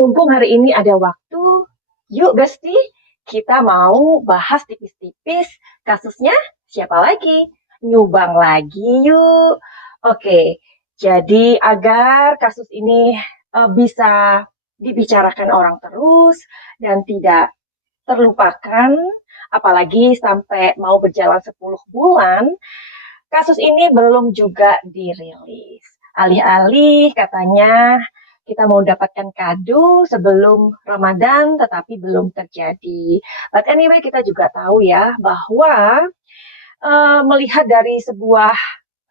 Mumpung hari ini ada waktu, yuk Gusti, kita mau bahas tipis-tipis kasusnya siapa lagi? Nyubang lagi yuk. Oke, jadi agar kasus ini bisa dibicarakan orang terus dan tidak terlupakan, apalagi sampai mau berjalan 10 bulan, kasus ini belum juga dirilis. Alih-alih katanya kita mau dapatkan kado sebelum Ramadan, tetapi belum terjadi. But anyway, kita juga tahu ya bahwa melihat dari sebuah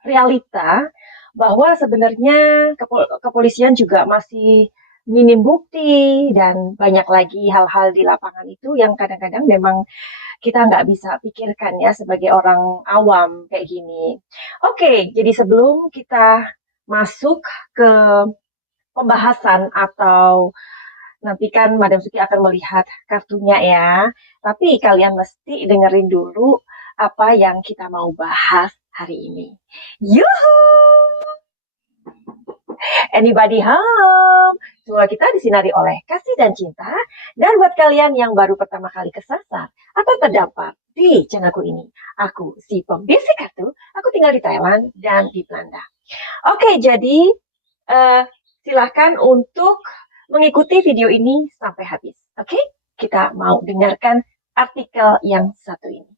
realita bahwa sebenarnya kepolisian juga masih minim bukti dan banyak lagi hal-hal di lapangan itu yang kadang-kadang memang kita nggak bisa pikirkan ya sebagai orang awam kayak gini. Oke, jadi sebelum kita masuk ke pembahasan atau nanti kan Madam Suki akan melihat kartunya ya. Tapi kalian mesti dengerin dulu apa yang kita mau bahas hari ini. Yuhu! Anybody home? Semua kita disinari oleh kasih dan cinta. Dan buat kalian yang baru pertama kali kesasar atau terdampar di channelku ini, aku si pembisik kartu, aku tinggal di Thailand dan di Belanda. Oke, jadi silahkan untuk mengikuti video ini sampai habis. Oke, kita mau dengarkan artikel yang satu ini.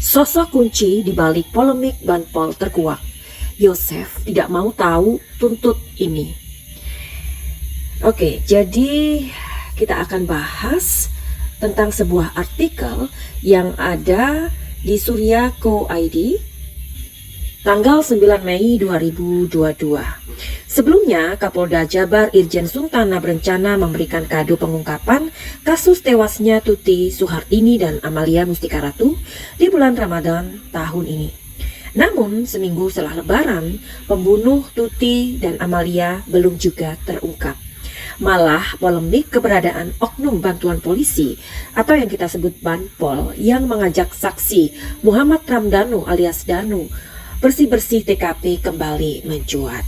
Sosok kunci di balik polemik Banpol terkuak. Yosef tidak mau tahu tuntut ini. Oke, jadi kita akan bahas tentang sebuah artikel yang ada di Surya.co.id tanggal 9 Mei 2022. Sebelumnya, Kapolda Jabar Irjen Suntana berencana memberikan kado pengungkapan kasus tewasnya Tuti Suhartini dan Amalia Mustika Ratu di bulan Ramadan tahun ini. Namun, seminggu setelah Lebaran, pembunuh Tuti dan Amalia belum juga terungkap. Malah polemik keberadaan oknum bantuan polisi atau yang kita sebut Banpol yang mengajak saksi Muhammad Ramdhanu alias Danu bersih-bersih TKP kembali mencuat.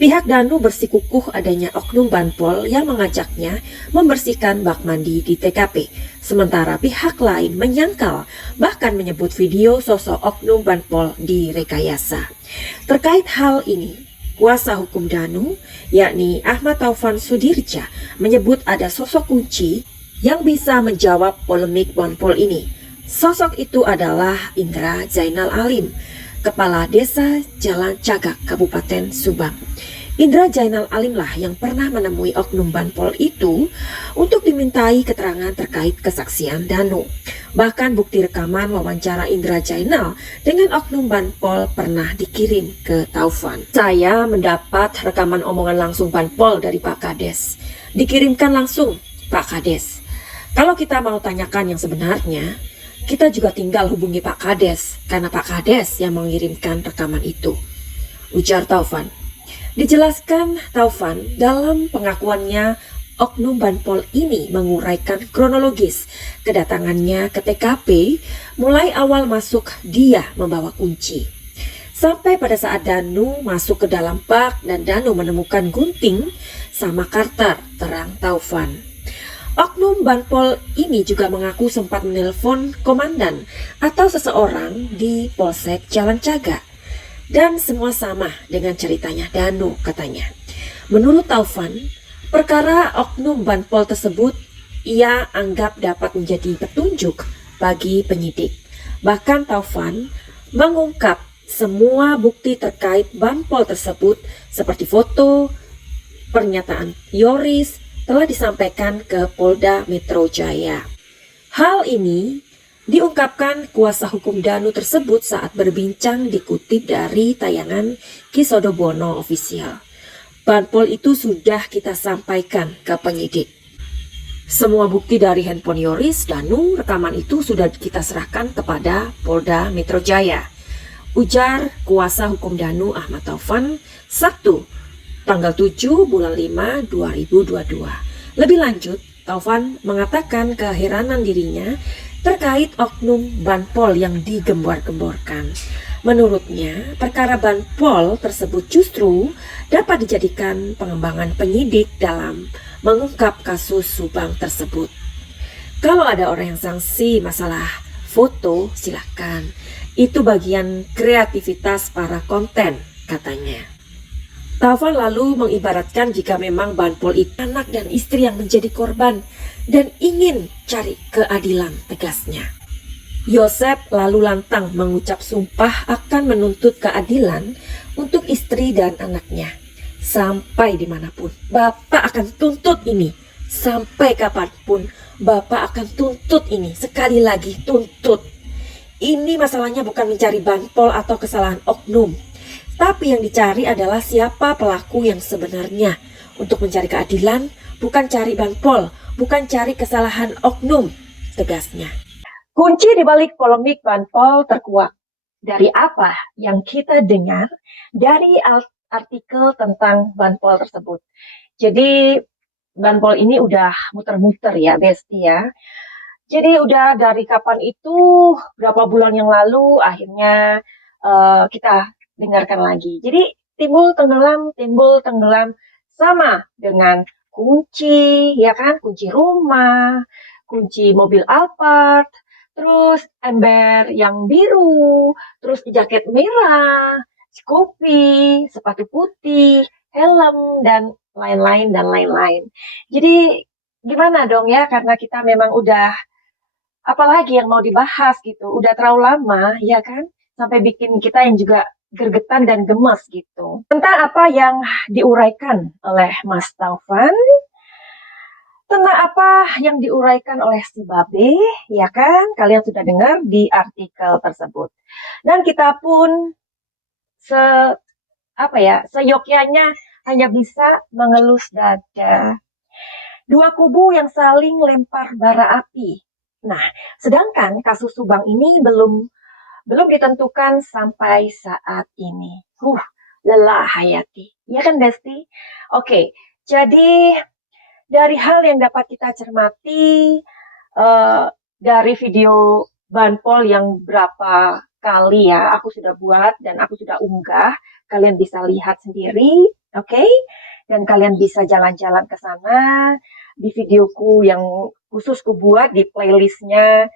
Pihak Danu bersikukuh adanya oknum Banpol yang mengajaknya membersihkan bak mandi di TKP. Sementara pihak lain menyangkal, bahkan menyebut video sosok oknum Banpol direkayasa. Terkait hal ini, kuasa hukum Danu, yakni Ahmad Taufan Sudirja, menyebut ada sosok kunci yang bisa menjawab polemik Banpol ini. Sosok itu adalah Indra Zainal Alim, Kepala Desa Jalan Cagak, Kabupaten Subang. Indra Zainal Alim lah yang pernah menemui oknum Banpol itu untuk dimintai keterangan terkait kesaksian Danu. Bahkan bukti rekaman wawancara Indra Zainal dengan oknum Banpol pernah dikirim ke Taufan. Saya mendapat rekaman omongan langsung Banpol dari Pak Kades. Dikirimkan langsung, Pak Kades. Kalau kita mau tanyakan yang sebenarnya, kita juga tinggal hubungi Pak Kades, karena Pak Kades yang mengirimkan rekaman itu, ujar Taufan. Dijelaskan Taufan dalam pengakuannya, oknum Banpol ini menguraikan kronologis kedatangannya ke TKP, mulai awal masuk dia membawa kunci. Sampai pada saat Danu masuk ke dalam bak dan Danu menemukan gunting sama Carter, terang Taufan. Oknum Banpol ini juga mengaku sempat menelpon komandan atau seseorang di Polsek Jalan Cagak. Dan semua sama dengan ceritanya Danu, katanya. Menurut Taufan, perkara oknum Banpol tersebut ia anggap dapat menjadi petunjuk bagi penyidik. Bahkan Taufan mengungkap semua bukti terkait Banpol tersebut seperti foto, pernyataan Yoris, telah disampaikan ke Polda Metro Jaya. Hal ini diungkapkan kuasa hukum Danu tersebut saat berbincang dikutip dari tayangan Kisodobono Official. Banpol itu sudah kita sampaikan ke penyidik. Semua bukti dari handphone Yoris, Danu, rekaman itu sudah kita serahkan kepada Polda Metro Jaya, ujar kuasa hukum Danu Ahmad Taufan Sabtu tanggal 7 bulan 5 2022. Lebih lanjut, Taufan mengatakan keheranan dirinya terkait oknum Banpol yang digembar-gemborkan. Menurutnya, perkara Banpol tersebut justru dapat dijadikan pengembangan penyidik dalam mengungkap kasus Subang tersebut. Kalau ada orang yang sanksi masalah foto, silakan. Itu bagian kreativitas para konten, katanya. Taufan lalu mengibaratkan jika memang Banpol itu anak dan istri yang menjadi korban dan ingin cari keadilan, tegasnya. Yosep lalu lantang mengucap sumpah akan menuntut keadilan untuk istri dan anaknya. Sampai dimanapun, Bapak akan tuntut ini. Sampai kapanpun, Bapak akan tuntut ini. Sekali lagi, tuntut. Ini masalahnya bukan mencari Banpol atau kesalahan oknum. Tapi yang dicari adalah siapa pelaku yang sebenarnya. Untuk mencari keadilan, bukan cari Banpol, bukan cari kesalahan oknum, tegasnya. Kunci di balik polemik Banpol terkuak dari apa yang kita dengar dari artikel tentang Banpol tersebut. Jadi Banpol ini udah muter-muter ya, Besti ya. Jadi udah dari kapan itu, berapa bulan yang lalu, akhirnya kita dengarkan lagi. Jadi timbul tenggelam, sama dengan kunci, ya kan, kunci rumah, kunci mobil Alphard, terus ember yang biru, terus jaket merah, kopi, sepatu putih, helm, dan lain-lain. Jadi gimana dong ya, karena kita memang udah, apalagi yang mau dibahas gitu, udah terlalu lama, ya kan, sampai bikin kita yang juga gergetan dan gemes gitu. Tentang apa yang diuraikan oleh Mas Taufan, tentang apa yang diuraikan oleh si Babe, ya kan? Kalian sudah dengar di artikel tersebut. Dan kita pun seyogyanya hanya bisa mengelus dada. Dua kubu yang saling lempar bara api. Nah, sedangkan kasus Subang ini belum ditentukan sampai saat ini. Lelah Hayati. Ya kan, Besti? Oke, jadi dari hal yang dapat kita cermati dari video Banpol yang berapa kali ya aku sudah buat dan aku sudah unggah, kalian bisa lihat sendiri, oke? Dan kalian bisa jalan-jalan ke sana di videoku yang khusus ku buat di playlistnya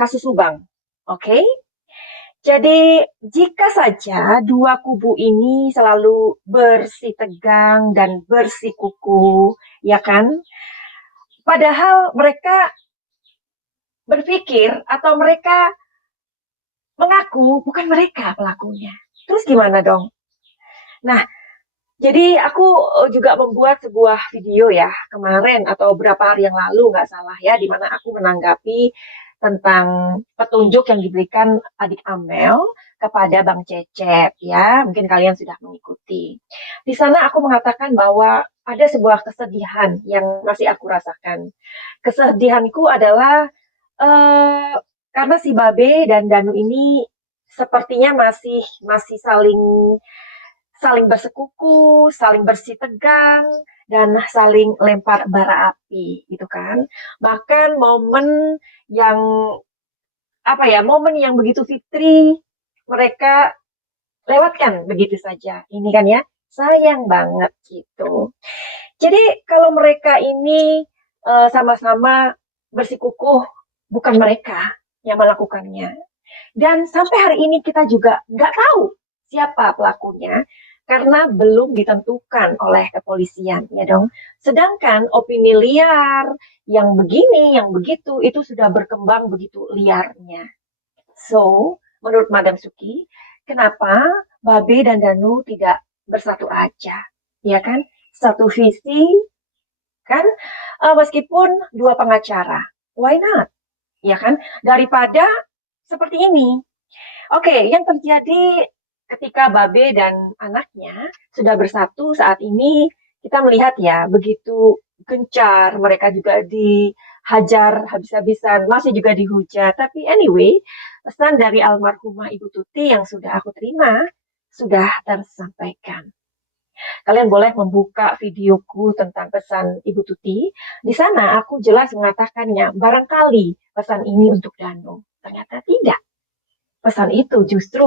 kasus Subang, oke? Jadi jika saja dua kubu ini selalu bersitegang dan bersikuku, ya kan? Padahal mereka berpikir atau mereka mengaku bukan mereka pelakunya. Terus gimana dong? Nah, jadi aku juga membuat sebuah video ya kemarin atau beberapa hari yang lalu, nggak salah ya, di mana aku menanggapi tentang petunjuk yang diberikan adik Amel kepada Bang Cecep ya, mungkin kalian sudah mengikuti. Di sana aku mengatakan bahwa ada sebuah kesedihan yang masih aku rasakan. Kesedihanku adalah karena si Babe dan Danu ini sepertinya masih saling bersekuku, saling bersih tegang, dan saling lempar bara api, gitu kan. Bahkan momen yang begitu fitri, mereka lewatkan begitu saja. Ini kan ya, sayang banget gitu. Jadi kalau mereka ini sama-sama bersikukuh, bukan mereka yang melakukannya. Dan sampai hari ini kita juga nggak tahu siapa pelakunya karena belum ditentukan oleh kepolisian, ya dong. Sedangkan opini liar yang begini, yang begitu, itu sudah berkembang begitu liarnya. So, menurut Madam Suki, kenapa Babe dan Danu tidak bersatu aja, ya kan? Satu visi, kan? Meskipun dua pengacara, why not? Ya kan? Daripada seperti ini. Oke, yang terjadi ketika Babe dan anaknya sudah bersatu saat ini, kita melihat ya, begitu gencar, mereka juga dihajar habis-habisan, masih juga dihujat. Tapi anyway, pesan dari almarhumah Ibu Tuti yang sudah aku terima, sudah tersampaikan. Kalian boleh membuka videoku tentang pesan Ibu Tuti. Di sana aku jelas mengatakannya, barangkali pesan ini untuk Danu. Ternyata tidak. Pesan itu justru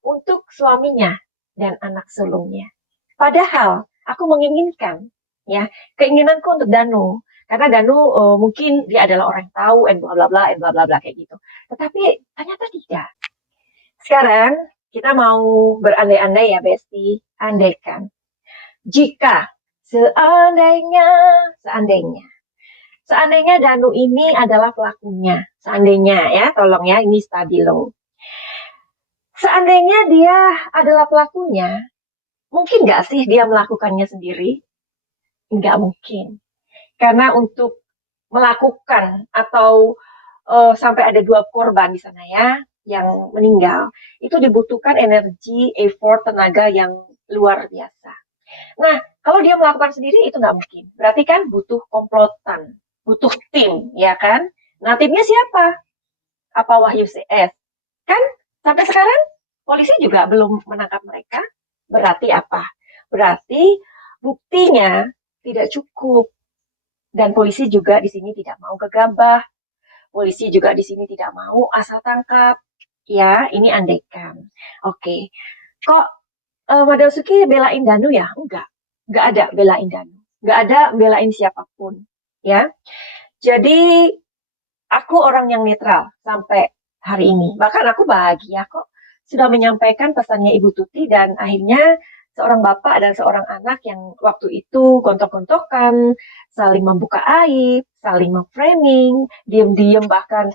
untuk suaminya dan anak sulungnya. Padahal aku menginginkan, ya, keinginanku untuk Danu, karena Danu mungkin dia adalah orang yang tahu, and bla bla bla kayak gitu. Tetapi ternyata tidak. Sekarang kita mau berandai-andai ya, Besti. Andaikan jika seandainya, seandainya, seandainya Danu ini adalah pelakunya, seandainya ya, tolong ya, ini stabilo. Seandainya dia adalah pelakunya, mungkin nggak sih dia melakukannya sendiri? Nggak mungkin. Karena untuk melakukan atau sampai ada 2 korban di sana ya, yang meninggal, itu dibutuhkan energi, effort, tenaga yang luar biasa. Nah, kalau dia melakukan sendiri itu nggak mungkin. Berarti kan butuh komplotan, butuh tim, ya kan? Nah, timnya siapa? Apa Wahyu CS? Kan sampai sekarang polisi juga belum menangkap mereka. Berarti apa? Berarti buktinya tidak cukup. Dan polisi juga di sini tidak mau gegabah. Polisi juga di sini tidak mau asal tangkap. Ya, ini andaikan. Oke. Kok Madam Suki belain Danu ya? Enggak ada belain Danu. Enggak ada belain siapapun. Ya, jadi aku orang yang netral sampai hari ini. Bahkan aku bahagia kok sudah menyampaikan pesannya Ibu Tuti dan akhirnya seorang bapak dan seorang anak yang waktu itu gontok-gontokan, saling membuka aib, saling memframing, diam-diam bahkan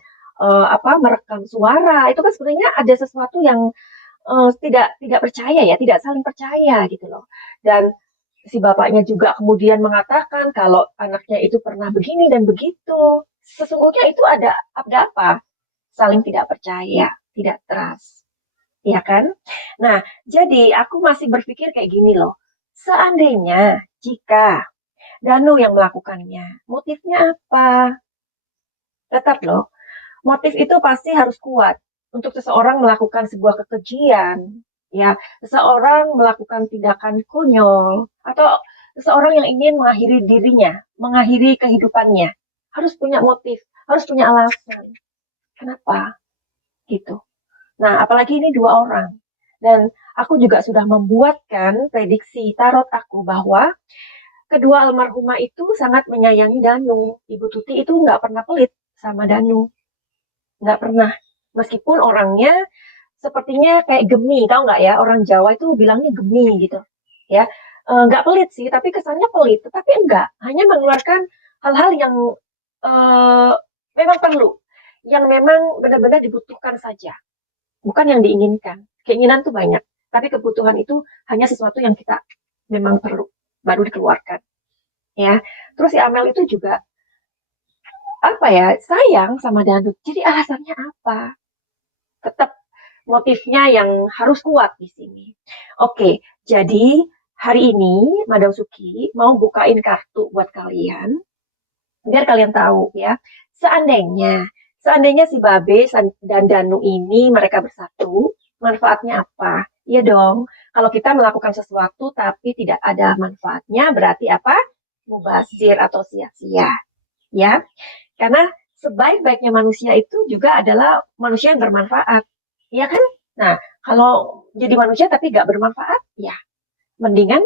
merekam suara. Itu kan sebenarnya ada sesuatu yang tidak tidak percaya ya, tidak saling percaya gitu loh. Dan si bapaknya juga kemudian mengatakan kalau anaknya itu pernah begini dan begitu. Sesungguhnya itu ada apa? Saling tidak percaya, tidak trust. Ya kan? Nah, jadi aku masih berpikir kayak gini loh. Seandainya jika Danu yang melakukannya, motifnya apa? Tetap loh, motif itu pasti harus kuat untuk seseorang melakukan sebuah kekejian, ya, seseorang melakukan tindakan konyol, atau seseorang yang ingin mengakhiri dirinya, mengakhiri kehidupannya, harus punya motif, harus punya alasan. Kenapa? Gitu. Nah, apalagi ini 2 orang. Dan aku juga sudah membuatkan prediksi tarot aku bahwa kedua almarhumah itu sangat menyayangi Danu. Ibu Tuti itu nggak pernah pelit sama Danu. Nggak pernah. Meskipun orangnya sepertinya kayak gemi, tahu nggak ya? Orang Jawa itu bilangnya gemi gitu. Ya, nggak pelit sih, tapi kesannya pelit. Tetapi enggak, hanya mengeluarkan hal-hal yang eh, memang perlu, yang memang benar-benar dibutuhkan saja, bukan yang diinginkan. Keinginan tuh banyak, tapi kebutuhan itu hanya sesuatu yang kita memang perlu, baru dikeluarkan. Ya, terus si Amel itu juga apa ya, sayang sama Dangdut. Jadi alasannya apa? Tetap motifnya yang harus kuat di sini. Oke, jadi hari ini Madam Suki mau bukain kartu buat kalian, biar kalian tahu ya. Seandainya si Babe dan Danu ini mereka bersatu, manfaatnya apa? Iya dong, kalau kita melakukan sesuatu tapi tidak ada manfaatnya, berarti apa? Mubazir atau sia-sia. Ya, karena sebaik-baiknya manusia itu juga adalah manusia yang bermanfaat. Ya kan? Nah, kalau jadi manusia tapi nggak bermanfaat, ya mendingan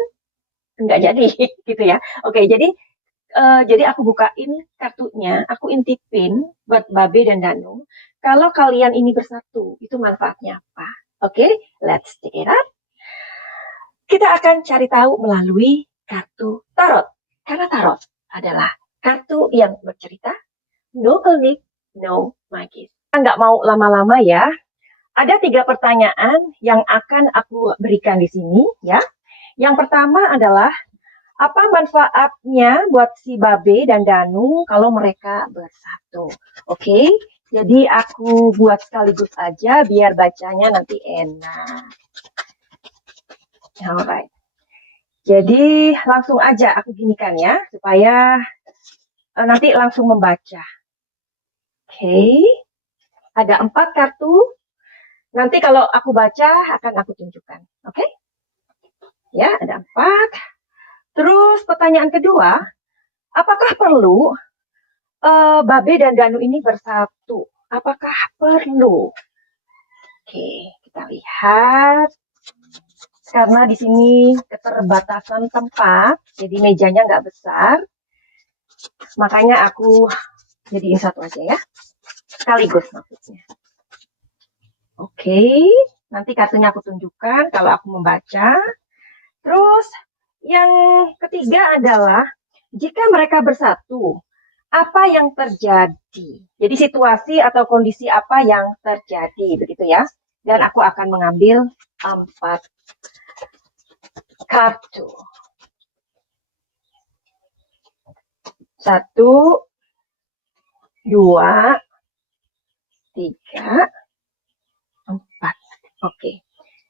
nggak jadi gitu ya. Oke, jadi aku bukain kartunya, aku intipin buat Babe dan Danu. Kalau kalian ini bersatu, itu manfaatnya apa? Oke, let's check it out. Kita akan cari tahu melalui kartu tarot. Karena tarot adalah kartu yang bercerita, no klinik, no magis. Nggak mau lama-lama ya. Ada 3 pertanyaan yang akan aku berikan di sini ya. Yang pertama adalah apa manfaatnya buat si Babe dan Danu kalau mereka bersatu? Oke, jadi aku buat sekaligus aja biar bacanya nanti enak. Alright. Jadi langsung aja aku ginikan ya, supaya nanti langsung membaca. Oke, ada 4 kartu. Nanti kalau aku baca akan aku tunjukkan. Oke? Ya, ada 4. Terus pertanyaan kedua, apakah perlu Babe dan Danu ini bersatu? Apakah perlu? Oke, kita lihat. Karena di sini keterbatasan tempat, jadi mejanya nggak besar, makanya aku jadiin satu aja ya, sekaligus maksudnya. Oke, nanti kartunya aku tunjukkan kalau aku membaca. Terus yang ketiga adalah jika mereka bersatu, apa yang terjadi? Jadi situasi atau kondisi apa yang terjadi, begitu ya. Dan aku akan mengambil 4 kartu. 1, 2, 3, 4. Oke.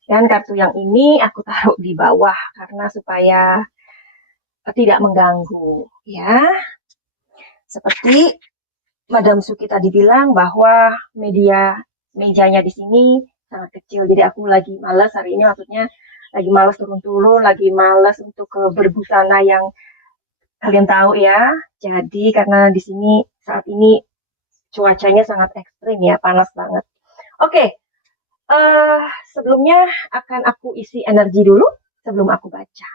Dan kartu yang ini aku taruh di bawah karena supaya tidak mengganggu ya. Seperti Madam Suki tadi bilang bahwa mejanya di sini sangat kecil. Jadi aku lagi malas hari ini, maksudnya lagi malas turun-turun, lagi malas untuk ke berbusana yang kalian tahu ya. Jadi karena di sini saat ini cuacanya sangat ekstrim ya, panas banget. Oke, sebelumnya akan aku isi energi dulu sebelum aku baca.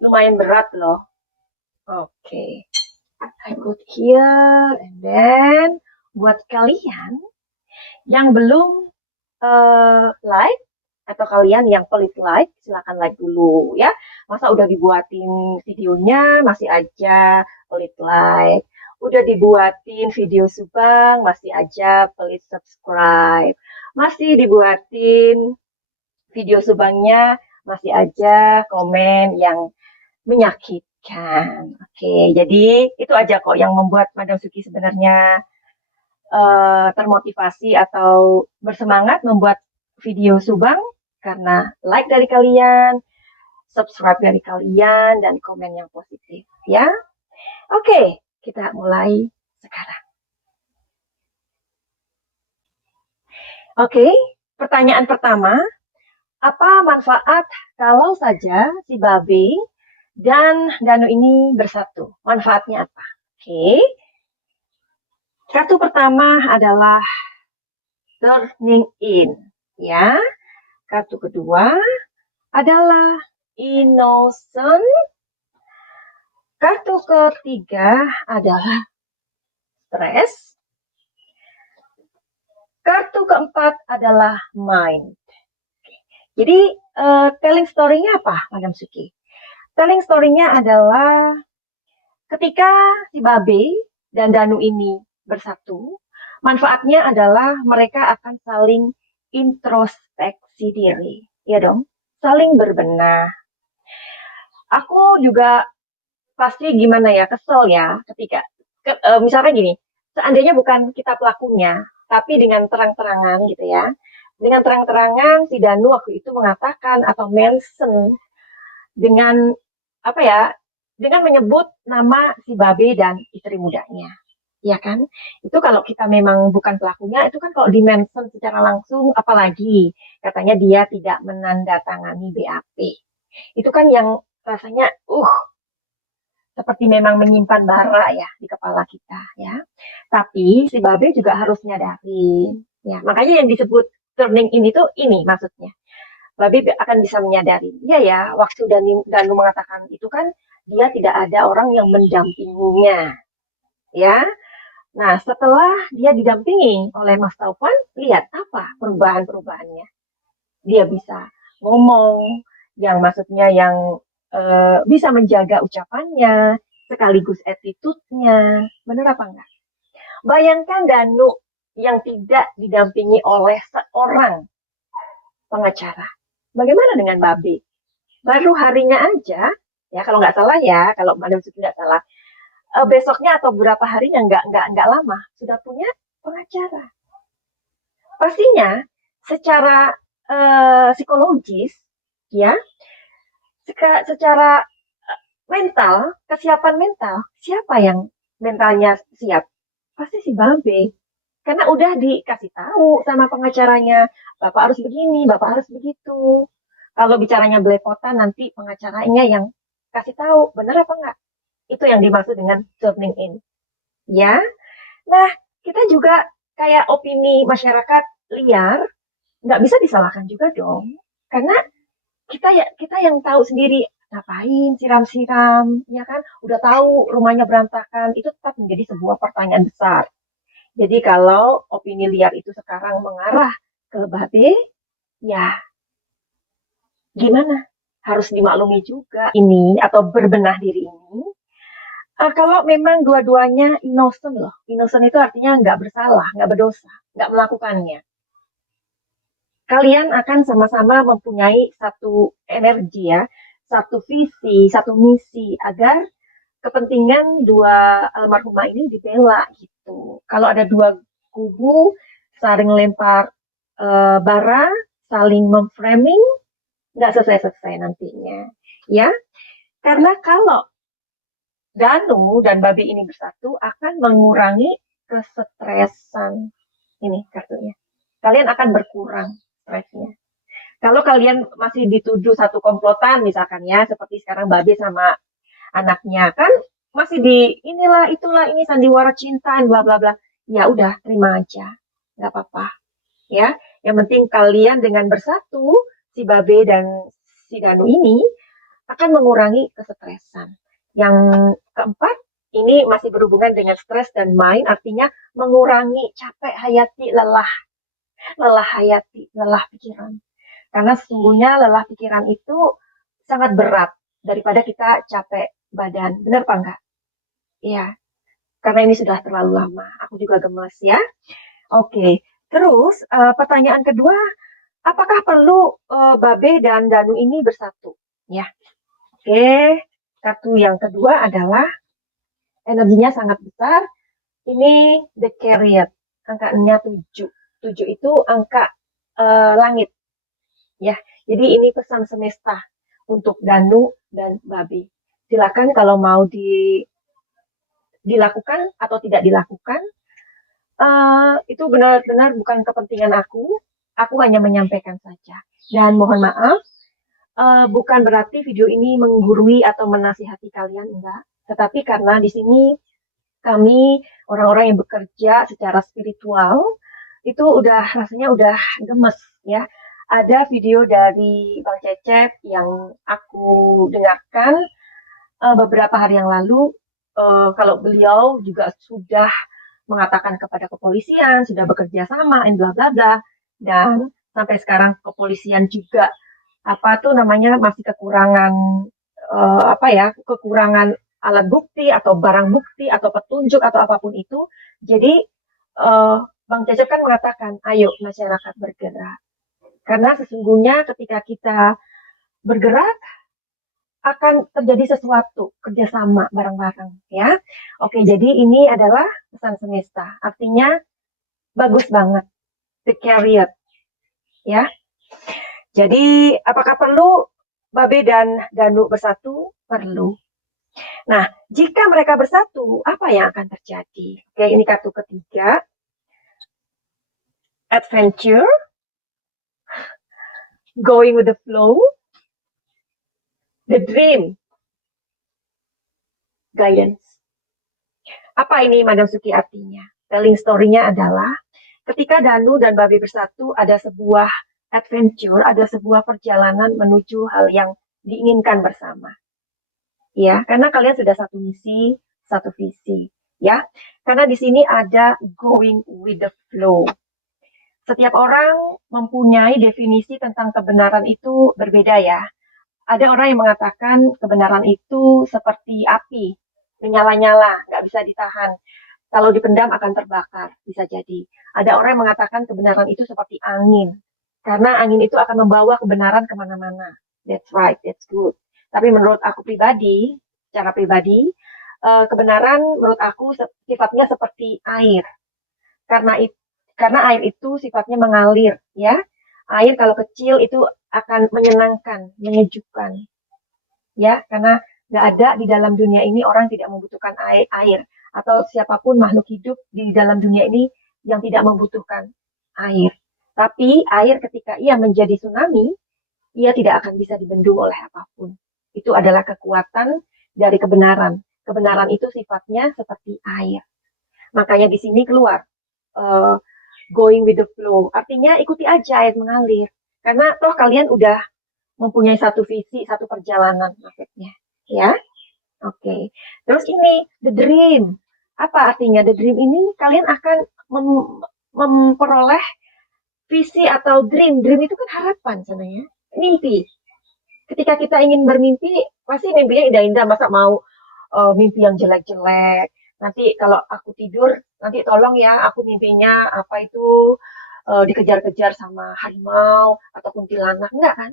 Lumayan berat loh. Oke. I put here and then buat kalian yang belum like atau kalian yang pelit like, silakan like dulu ya. Masa udah dibuatin videonya masih aja pelit like. Udah dibuatin video Subang masih aja pelit subscribe. Masih dibuatin video Subangnya masih aja komen yang menyakitkan. Oke, jadi itu aja kok yang membuat Madam Suki sebenarnya termotivasi atau bersemangat membuat video Subang karena like dari kalian, subscribe dari kalian, dan komen yang positif ya. Oke, kita mulai sekarang. Oke, pertanyaan pertama, apa manfaat kalau saja si Babe dan Danu ini bersatu? Manfaatnya apa? Oke. Kartu pertama adalah turning in, ya. Kartu kedua adalah innocent. Kartu ketiga adalah stress. Kartu keempat adalah mind. Jadi telling story-nya apa, Madam Suki? Telling story-nya adalah ketika si Babe dan Danu ini bersatu, manfaatnya adalah mereka akan saling introspeksi diri, ya dong, saling berbenah. Aku juga pasti gimana ya, kesel ya ketika misalkan gini, seandainya bukan kita pelakunya, tapi dengan terang-terangan gitu ya, dengan terang-terangan si Danu waktu itu mengatakan atau mention dengan apa ya, dengan menyebut nama si Babe dan istri mudanya, ya kan? Itu kalau kita memang bukan pelakunya, itu kan kalau di-mention secara langsung, apalagi katanya dia tidak menandatangani BAP. Itu kan yang rasanya, seperti memang menyimpan bara ya di kepala kita, ya. Tapi si Babe juga harus nyadarin, ya. Makanya yang disebut turning in itu ini maksudnya. Babe akan bisa menyadari, iya ya, waktu Danu mengatakan itu kan dia tidak ada orang yang mendampinginya, ya. Nah, setelah dia didampingi oleh Mas Taufan, lihat apa perubahan-perubahannya. Dia bisa ngomong, yang maksudnya yang bisa menjaga ucapannya, sekaligus attitude-nya. Benar apa enggak? Bayangkan Danu yang tidak didampingi oleh seorang pengacara. Bagaimana dengan Babe? Baru harinya aja, ya kalau nggak salah ya, kalau Madam Suki nggak salah, besoknya atau beberapa harinya nggak lama sudah punya pengacara. Pastinya secara psikologis, ya, secara mental, kesiapan mental, siapa yang mentalnya siap? Pasti si Babe. Karena udah dikasih tahu sama pengacaranya, Bapak harus begini, Bapak harus begitu. Kalau bicaranya belepotan, nanti pengacaranya yang kasih tahu benar apa enggak. Itu yang dimaksud dengan zoning in. Ya, nah kita juga kayak opini masyarakat liar nggak bisa disalahkan juga dong, karena kita yang tahu sendiri ngapain siram-siram, ya kan? Udah tahu rumahnya berantakan, itu tetap menjadi sebuah pertanyaan besar. Jadi kalau opini liar itu sekarang mengarah ke Babe, ya gimana? Harus dimaklumi juga ini atau berbenah diri ini. Kalau memang dua-duanya innocent loh, innocent itu artinya nggak bersalah, nggak berdosa, nggak melakukannya. Kalian akan sama-sama mempunyai satu energi ya, satu visi, satu misi agar kepentingan dua almarhumah ini dibela gitu. Kalau ada dua kubu saling lempar bara, saling memframing, nggak selesai-selesai nantinya. Ya, karena kalau Danu dan Babi ini bersatu akan mengurangi kesetresan. Ini kartunya. Kalian akan berkurang stresnya. Kalau kalian masih dituduh satu komplotan misalkan ya, seperti sekarang Babi sama anaknya kan masih di inilah itulah ini sandiwara cinta bla bla bla. Ya udah terima aja. Nggak apa-apa. Ya, yang penting kalian dengan bersatu si Babe dan si Danu ini akan mengurangi kesetresan. Yang keempat, ini masih berhubungan dengan stres dan main, artinya mengurangi capek hayati, lelah hayati, lelah pikiran. Karena sesungguhnya lelah pikiran itu sangat berat daripada kita capek badan. Benar apa enggak? Iya, karena ini sudah terlalu lama. Aku juga gemes ya. Oke, terus pertanyaan kedua, apakah perlu Babe dan Danu ini bersatu? Ya, oke. Kartu yang kedua adalah energinya sangat besar. Ini the Chariot, angkanya 7. 7 itu angka langit. Ya, jadi ini pesan semesta untuk Danu dan Babi. Silakan kalau mau dilakukan atau tidak dilakukan. Itu benar-benar bukan kepentingan aku. Aku hanya menyampaikan saja. Dan mohon maaf, bukan berarti video ini menggurui atau menasihati kalian, enggak. Tetapi karena di sini kami orang-orang yang bekerja secara spiritual itu udah rasanya udah gemes ya. Ada video dari Bang Cecep yang aku dengarkan beberapa hari yang lalu. Kalau beliau juga sudah mengatakan kepada kepolisian, sudah bekerja sama, bla bla bla, dan sampai sekarang kepolisian juga apa tuh namanya masih kekurangan kekurangan alat bukti atau barang bukti atau petunjuk atau apapun itu. Jadi Bang Cecep kan mengatakan, ayo masyarakat bergerak. Karena sesungguhnya ketika kita bergerak akan terjadi sesuatu kerjasama bareng-bareng ya. Oke, jadi ini adalah pesan semesta. Artinya bagus banget, the Chariot ya. Jadi apakah perlu Babe dan Danu bersatu? Perlu. Nah, jika mereka bersatu, apa yang akan terjadi? Oke, ini kartu ketiga. Adventure, going with the flow, the dream, guidance. Apa ini Madam Suki artinya? Telling story-nya adalah ketika Danu dan Babe bersatu ada sebuah adventure, ada sebuah perjalanan menuju hal yang diinginkan bersama. Ya, karena kalian sudah satu misi, satu visi, ya. Karena di sini ada going with the flow. Setiap orang mempunyai definisi tentang kebenaran itu berbeda ya. Ada orang yang mengatakan kebenaran itu seperti api, menyala-nyala, nggak bisa ditahan. Kalau dipendam akan terbakar, bisa jadi. Ada orang yang mengatakan kebenaran itu seperti angin, karena angin itu akan membawa kebenaran kemana-mana. That's right, that's good. Tapi menurut aku pribadi, secara pribadi, kebenaran menurut aku sifatnya seperti air. Karena air itu sifatnya mengalir, ya. Air kalau kecil itu akan menyenangkan, menyejukkan, ya. Karena nggak ada di dalam dunia ini orang tidak membutuhkan air atau siapapun makhluk hidup di dalam dunia ini yang tidak membutuhkan air. Tapi air ketika ia menjadi tsunami, ia tidak akan bisa dibendung oleh apapun. Itu adalah kekuatan dari kebenaran. Kebenaran itu sifatnya seperti air. Makanya di sini keluar uh, going with the flow. Artinya ikuti aja air mengalir. Karena toh kalian udah mempunyai satu visi, satu perjalanan maksudnya. Ya, oke. Terus ini the dream. Apa artinya the dream ini? Kalian akan memperoleh visi atau dream. Dream itu kan harapan sebenarnya. Mimpi. Ketika kita ingin bermimpi, pasti mimpinya indah-indah. Masa mau mimpi yang jelek-jelek. Nanti kalau aku tidur, nanti tolong ya, aku mimpinya apa itu dikejar-kejar sama harimau atau kuntilanak. Enggak kan?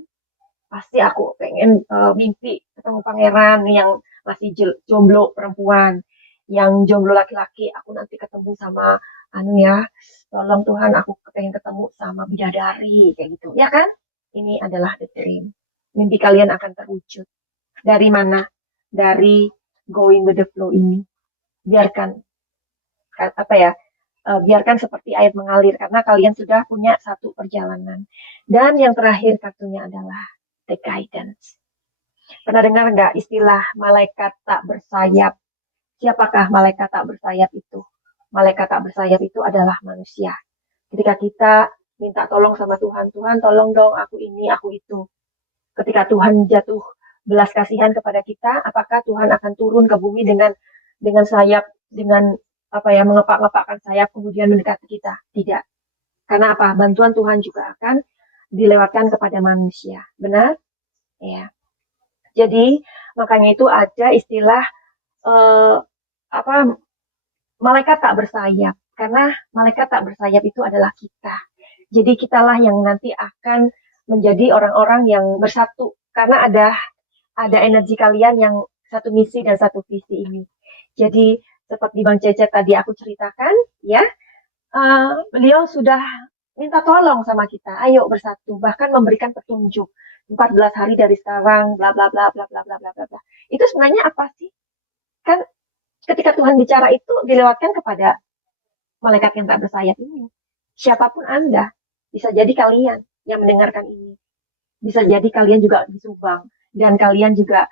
Pasti aku pengen mimpi ketemu pangeran yang masih jomblo perempuan, yang jomblo laki-laki, aku nanti ketemu sama anu ya, tolong Tuhan aku pengen ketemu sama bidadari kayak gitu, ya kan? Ini adalah the dream. Mimpi kalian akan terwujud. Dari mana? Dari going with the flow ini. Biarkan apa ya? Biarkan seperti air mengalir karena kalian sudah punya satu perjalanan. Dan yang terakhir kartunya adalah the guidance. Pernah dengar nggak istilah malaikat tak bersayap? Siapakah malaikat tak bersayap itu? Malaikat tak bersayap itu adalah manusia. Ketika kita minta tolong sama Tuhan, Tuhan tolong dong aku ini, aku itu. Ketika Tuhan jatuh belas kasihan kepada kita, apakah Tuhan akan turun ke bumi dengan sayap, dengan apa ya, mengepak-ngepakkan sayap kemudian mendekati kita? Tidak. Karena apa? Bantuan Tuhan juga akan dilewatkan kepada manusia. Benar? Ya. Jadi makanya itu ada istilah apa malaikat tak bersayap. Karena malaikat tak bersayap itu adalah kita. Jadi kitalah yang nanti akan menjadi orang-orang yang bersatu. Karena ada energi kalian yang satu misi dan satu visi ini. Jadi seperti Bang Cecep tadi aku ceritakan, ya, beliau sudah minta tolong sama kita, ayo bersatu, bahkan memberikan petunjuk 14 hari dari sekarang, bla bla bla bla bla bla bla bla. Itu sebenarnya apa sih? Kan ketika Tuhan bicara itu dilewatkan kepada malaikat yang tak bersayap ini. Siapapun Anda, bisa jadi kalian yang mendengarkan ini, bisa jadi kalian juga di Subang dan kalian juga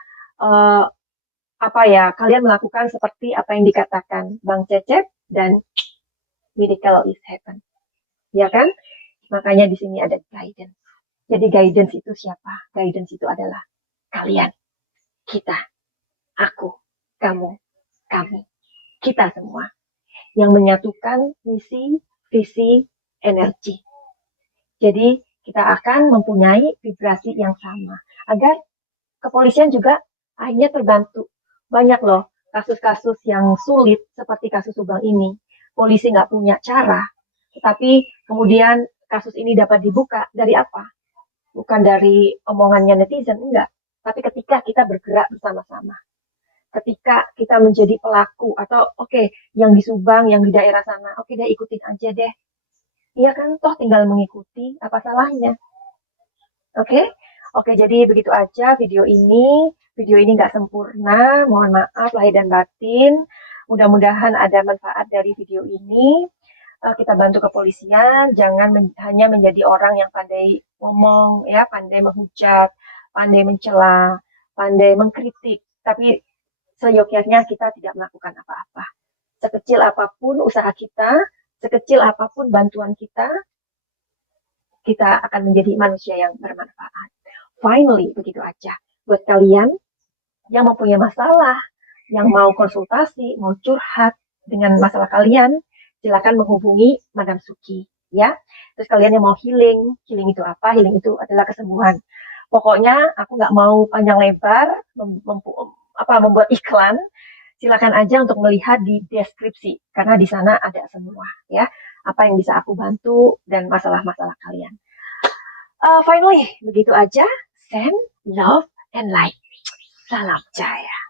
apa ya, kalian melakukan seperti apa yang dikatakan Bang Cecep dan miracle is happen. Ya kan? Makanya di sini ada guidance. Jadi guidance itu siapa? Guidance itu adalah kalian, kita, aku, kamu, kami, kita semua yang menyatukan misi, visi, energi. Jadi kita akan mempunyai vibrasi yang sama agar kepolisian juga akhirnya terbantu. Banyak loh kasus-kasus yang sulit seperti kasus Subang ini. Polisi nggak punya cara, tetapi kemudian kasus ini dapat dibuka dari apa? Bukan dari omongannya netizen, enggak. Tapi ketika kita bergerak bersama-sama. Ketika kita menjadi pelaku atau oke, yang di Subang, yang di daerah sana, oke deh ikutin aja deh. Iya kan, toh tinggal mengikuti, apa salahnya? Oke, oke jadi begitu aja video ini. Video ini nggak sempurna, mohon maaf lahir dan batin. Mudah-mudahan ada manfaat dari video ini. Kita bantu kepolisian, jangan hanya menjadi orang yang pandai ngomong, ya, pandai menghujat, pandai mencela, pandai mengkritik, tapi seyogyanya kita tidak melakukan apa-apa. Sekecil apapun usaha kita, sekecil apapun bantuan kita akan menjadi manusia yang bermanfaat. Finally, begitu aja. Buat kalian yang mempunyai masalah, yang mau konsultasi, mau curhat dengan masalah kalian, silakan menghubungi Madam Suki, ya. Terus kalian yang mau healing itu apa? Healing itu adalah kesembuhan. Pokoknya aku nggak mau panjang lebar membuat iklan. Silakan aja untuk melihat di deskripsi karena di sana ada semua, ya. Apa yang bisa aku bantu dan masalah-masalah kalian. Finally, begitu aja. Send love and light. Salam Jaya.